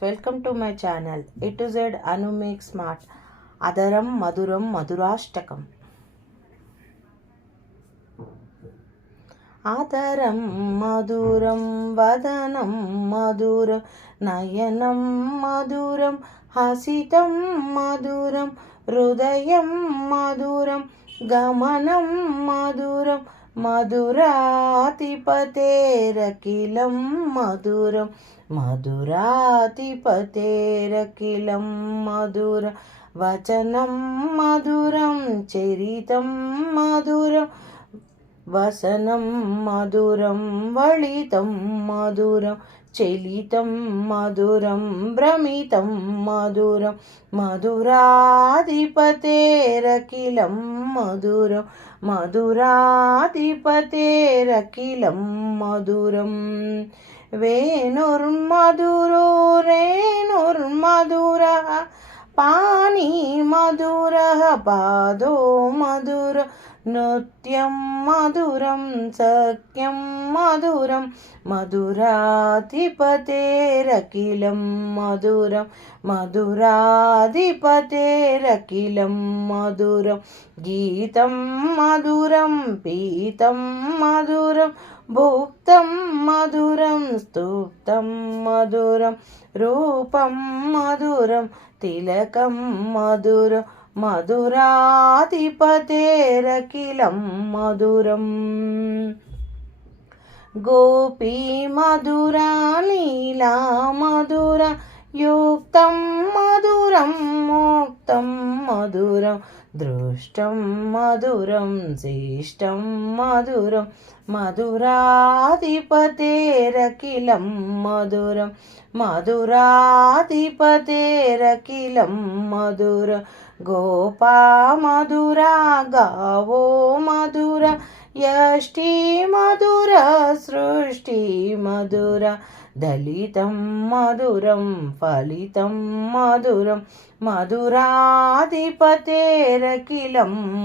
Welcome to my channel A to Z అనుమేక్ smart అదరం మధురం మధురాష్టకం ఆదరం మధురం వదనం మధురం నయనం మధురం హసితం మధురం హృదయం మధురం గమనం మధురం మధురాతిపతేరకిలం మధురం. మధురాతిపతేరకిలం మధుర. వచనం మధురం చరితం మధురం. వసనం మధురం వళితం మధురం. చలితం మధురం భ్రమితం మధురం మధురాధిపతేరకిలం మధురం మధురాధిపతేరకిలం మధురం. వేణుర్మధురో రేణుర్మధుర పాణి మధుర పాదో మధుర నృత్యం మధురం సఖ్యం మధురం మధురాధిపతేరకిలం మధురం మధురాధిపతేరకిలం మధురం గీతం మధురం పీతం మధురం భుక్తం మధురం స్తూప్తం మధురం రూపం మధురం తిలకం మధురం మధురాధిపతేరకిలం మధురం. గోపీ మధురా లీలా మధుర యుక్తం మధురం మోక్తం మధురం దృష్టం మధురం శిష్టం మధురం మధురాధిపతేరకిలం మధురం మధురాధిపతేరకిలం మధురం గోపా మధురా గావో మధుర యష్టి మధుర సృష్టి మధుర దళితం మధురం ఫలితం మధురం మధురాధిపతేరకిలం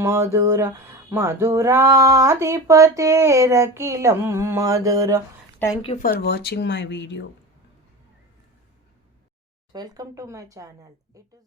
మధుర మధురాధిపతేరకిలం మధుర. Thank you for watching my video welcome to my channel it is